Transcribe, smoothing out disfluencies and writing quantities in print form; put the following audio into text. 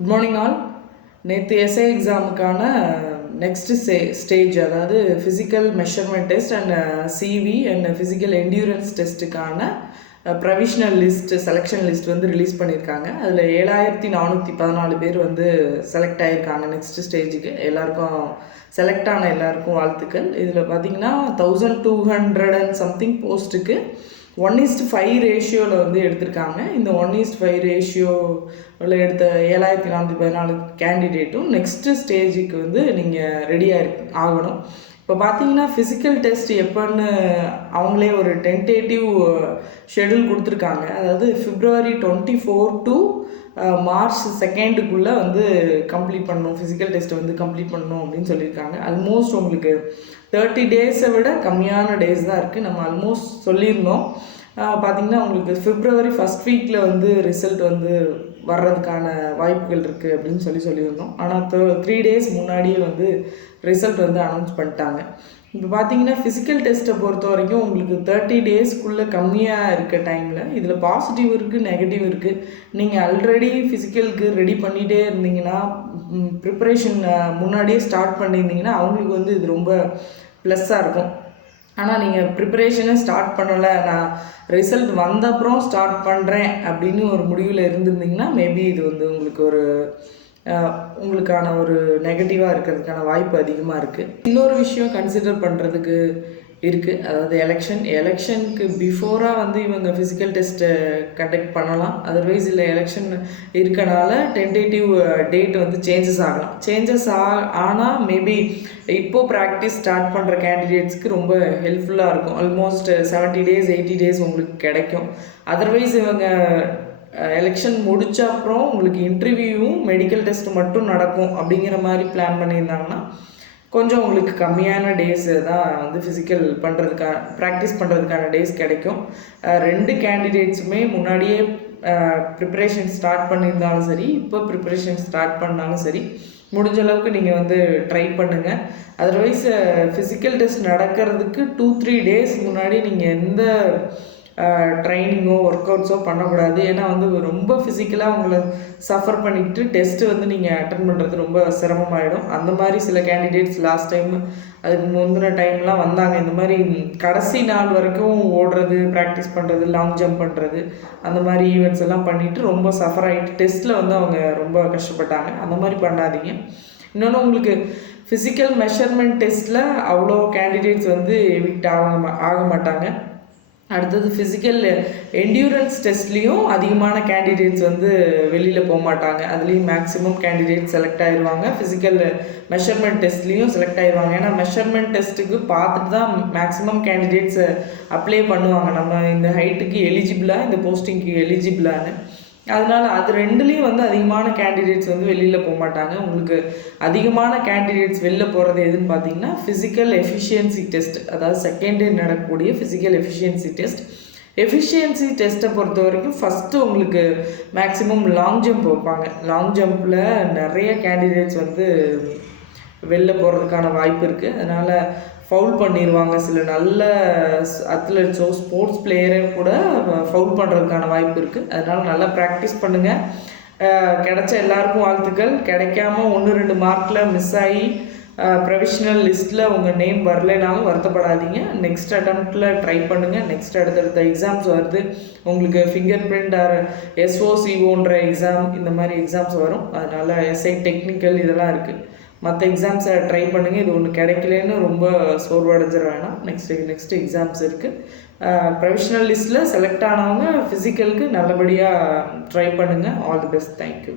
Good morning all. நேற்று SI எக்ஸாமுக்கான next stage, அதாவது physical measurement test and CV and physical endurance டெஸ்ட்டுக்கான provisional list, selection list வந்து release பண்ணியிருக்காங்க. அதில் 7414 பேர் வந்து செலக்ட் ஆகியிருக்காங்க நெக்ஸ்ட் ஸ்டேஜுக்கு. எல்லாருக்கும் செலக்ட் ஆன எல்லாருக்கும் வாழ்த்துக்கள். இதில் பார்த்திங்கன்னா 1200 and something போஸ்ட்டுக்கு 1:5 ரேஷியோவில் வந்து எடுத்திருக்காங்க. இந்த 1:5 ரேஷியோவில் எடுத்த 7414 கேண்டிடேட்டும் நெக்ஸ்ட்டு ஸ்டேஜுக்கு வந்து நீங்கள் ரெடியாக ஆகணும். இப்போ பார்த்தீங்கன்னா ஃபிசிக்கல் டெஸ்ட் எப்போன்னு அவங்களே ஒரு டென்டேட்டிவ் ஷெடியூல் கொடுத்துருக்காங்க. அதாவது February 24 to March 2 வந்து கம்ப்ளீட் பண்ணணும், ஃபிசிக்கல் டெஸ்ட்டை வந்து கம்ப்ளீட் பண்ணணும் அப்படின்னு சொல்லியிருக்காங்க. ஆல்மோஸ்ட் உங்களுக்கு 30 டேஸை விட கம்மியான டேஸ் தான் இருக்குது. நம்ம ஆல்மோஸ்ட் சொல்லியிருந்தோம். பார்த்திங்கன்னா உங்களுக்கு February 1st week வந்து ரிசல்ட் வந்து வர்றதுக்கான வாய்ப்புகள் இருக்குது அப்படின்னு சொல்லியிருந்தோம். ஆனால் 3 days முன்னாடியே வந்து ரிசல்ட் வந்து அனௌன்ஸ் பண்ணிட்டாங்க. இப்போ பார்த்தீங்கன்னா ஃபிசிக்கல் டெஸ்ட்டை பொறுத்த வரைக்கும் உங்களுக்கு 30 டேஸ்க்குள்ளே கம்மியாக இருக்க டைமில் இதில் பாசிட்டிவ் இருக்குது, நெகட்டிவ் இருக்குது. நீங்கள் ஆல்ரெடி ஃபிசிக்கலுக்கு ரெடி பண்ணிகிட்டே இருந்தீங்கன்னா, ப்ரிப்பரேஷன் முன்னாடியே ஸ்டார்ட் பண்ணியிருந்தீங்கன்னா அவங்களுக்கு வந்து இது ரொம்ப ப்ளஸ்ஸாக இருக்கும். ஆனால் நீங்கள் ப்ரிப்பரேஷனை ஸ்டார்ட் பண்ணலை, நான் ரிசல்ட் வந்த அப்புறம் ஸ்டார்ட் பண்ணுறேன் அப்படின்னு ஒரு முடிவில் இருந்திருந்தீங்கன்னா மேபி இது வந்து உங்களுக்கான ஒரு நெகட்டிவாக இருக்கிறதுக்கான வாய்ப்பு அதிகமாக இருக்குது. இன்னொரு விஷயம் கன்சிடர் பண்ணுறதுக்கு இருக்குது. அதாவது எலெக்ஷனுக்கு பிஃபோராக வந்து இவங்க ஃபிசிக்கல் டெஸ்ட்டை கண்டக்ட் பண்ணலாம். அதர்வைஸ் இல்லை, எலெக்ஷன் இருக்கனால டென்டேட்டிவ் டேட் வந்து சேஞ்சஸ் ஆனால் மேபி இப்போது ப்ராக்டிஸ் ஸ்டார்ட் பண்ணுற கேண்டிடேட்ஸ்க்கு ரொம்ப ஹெல்ப்ஃபுல்லாக இருக்கும். ஆல்மோஸ்ட் 70 days 80 days உங்களுக்கு கிடைக்கும். அதர்வைஸ் இவங்க எலெக்ஷன் முடித்த அப்புறம் உங்களுக்கு இன்டர்வியூவும் மெடிக்கல் டெஸ்ட் மட்டும் நடக்கும் அப்படிங்கிற மாதிரி பிளான் பண்ணியிருந்தாங்கன்னா கொஞ்சம் உங்களுக்கு கம்மியான டேஸு தான் வந்து ஃபிசிக்கல் ப்ராக்டிஸ் பண்ணுறதுக்கான டேஸ் கிடைக்கும். 2 கேண்டிடேட்ஸுமே முன்னாடியே ப்ரிப்பரேஷன் ஸ்டார்ட் பண்ணியிருந்தாலும் சரி, இப்போ ப்ரிப்பரேஷன் ஸ்டார்ட் பண்ணாலும் சரி, முடிஞ்ச அளவுக்கு நீங்கள் வந்து ட்ரை பண்ணுங்கள். அதர்வைஸ் ஃபிசிக்கல் டெஸ்ட் நடக்கிறதுக்கு 2-3 days முன்னாடி நீங்கள் எந்த ட்ரைனிங்கோ ஒர்க் அவுட்ஸோ பண்ணக்கூடாது. ஏன்னா வந்து ரொம்ப ஃபிசிக்கலாக உங்களை சஃபர் பண்ணிக்கிட்டு டெஸ்ட்டு வந்து நீங்கள் அட்டன் பண்ணுறது ரொம்ப சிரமமாயிடும். அந்த மாதிரி சில கேண்டிடேட்ஸ் லாஸ்ட் டைம் அதுக்கு முந்தின டைம்லாம் வந்தாங்க. இந்த மாதிரி கடைசி நாள் வரைக்கும் ஓடுறது, ப்ராக்டிஸ் பண்ணுறது, லாங் ஜம்ப் பண்ணுறது, அந்த மாதிரி ஈவெண்ட்ஸ் எல்லாம் பண்ணிவிட்டு ரொம்ப சஃபர் ஆகிட்டு டெஸ்ட்டில் வந்து அவங்க ரொம்ப கஷ்டப்பட்டாங்க. அந்த மாதிரி பண்ணாதீங்க. இன்னொன்று, உங்களுக்கு ஃபிசிக்கல் மெஷர்மெண்ட் டெஸ்ட்டில் அவ்வளோ கேண்டிடேட்ஸ் வந்து எவிக்ட் ஆக மாட்டாங்க. அடுத்தது ஃபிசிக்கல் என்டியூரன்ஸ் டெஸ்ட்லேயும் அதிகமான கேண்டிடேட்ஸ் வந்து வெளியில் போக மாட்டாங்க. அதுலேயும் மேக்ஸிமம் கேண்டிடேட்ஸ் செலக்ட் ஆகிடுவாங்க. ஃபிசிக்கல் மெஷர்மெண்ட் டெஸ்ட்லேயும் செலக்ட் ஆகிடுவாங்க. ஏன்னா மெஷர்மெண்ட் டெஸ்ட்டுக்கு பார்த்துட்டு தான் மேக்ஸிமம் கேண்டிடேட்ஸ் அப்ளை பண்ணுவாங்க. நம்ம இந்த ஹைட்டுக்கு எலிஜிபிளாக, இந்த போஸ்டிங்க்கு எலிஜிபிளான்னு. அதனால் அது 2லேயும் வந்து அதிகமான கேண்டிடேட்ஸ் வந்து வெளியில் போக மாட்டாங்க. உங்களுக்கு அதிகமான கேண்டிடேட்ஸ் வெளியில் போகிறது எதுன்னு பார்த்தீங்கன்னா ஃபிசிக்கல் எஃபிஷியன்சி டெஸ்ட், அதாவது செகண்ட் இயர் நடக்கக்கூடிய ஃபிசிக்கல் எஃபிஷியன்சி டெஸ்ட். எஃபிஷியன்சி டெஸ்ட்டை பொறுத்த வரைக்கும் ஃபஸ்ட்டு உங்களுக்கு மேக்ஸிமம் லாங் ஜம்ப் வைப்பாங்க. லாங் ஜம்பில் நிறைய கேண்டிடேட்ஸ் வந்து வெளில போகிறதுக்கான வாய்ப்பு இருக்குது. அதனால் ஃபவுல் பண்ணிடுவாங்க. சில நல்ல அத்லெட்ஸோ ஸ்போர்ட்ஸ் பிளேயரே கூட ஃபவுல் பண்ணுறதுக்கான வாய்ப்பு இருக்குது. அதனால் நல்லா ப்ராக்டிஸ் பண்ணுங்கள். கிடைச்ச எல்லாருக்கும் வாழ்த்துக்கள். கிடைக்காம 1-2 மார்க்கில் மிஸ் ஆகி ப்ரொவிஷனல் லிஸ்ட்டில் உங்கள் நேம் வரலைனாலும் வருத்தப்படாதீங்க. நெக்ஸ்ட் அட்டம்ப்டில் ட்ரை பண்ணுங்கள். நெக்ஸ்ட் அடுத்தடுத்த எக்ஸாம்ஸ் வருது. உங்களுக்கு ஃபிங்கர் பிரிண்ட் ஆர் SOCOன்ற எக்ஸாம், இந்த மாதிரி எக்ஸாம்ஸ் வரும். அதனால் எஸ்ஐ டெக்னிக்கல் இதெல்லாம் இருக்குது. மற்ற எக்ஸாம்ஸை ட்ரை பண்ணுங்கள். இது ஒன்று கிடைக்கலன்னு ரொம்ப சோர்வடைஞ்சிட வேணாம். நெக்ஸ்ட் எக்ஸாம்ஸ் இருக்குது. ப்ரொவிஷனல் லிஸ்ட்டில் செலக்ட் ஆனவங்க ஃபிசிக்கலுக்கு நல்லபடியாக ட்ரை பண்ணுங்கள். All the best. தேங்க்யூ.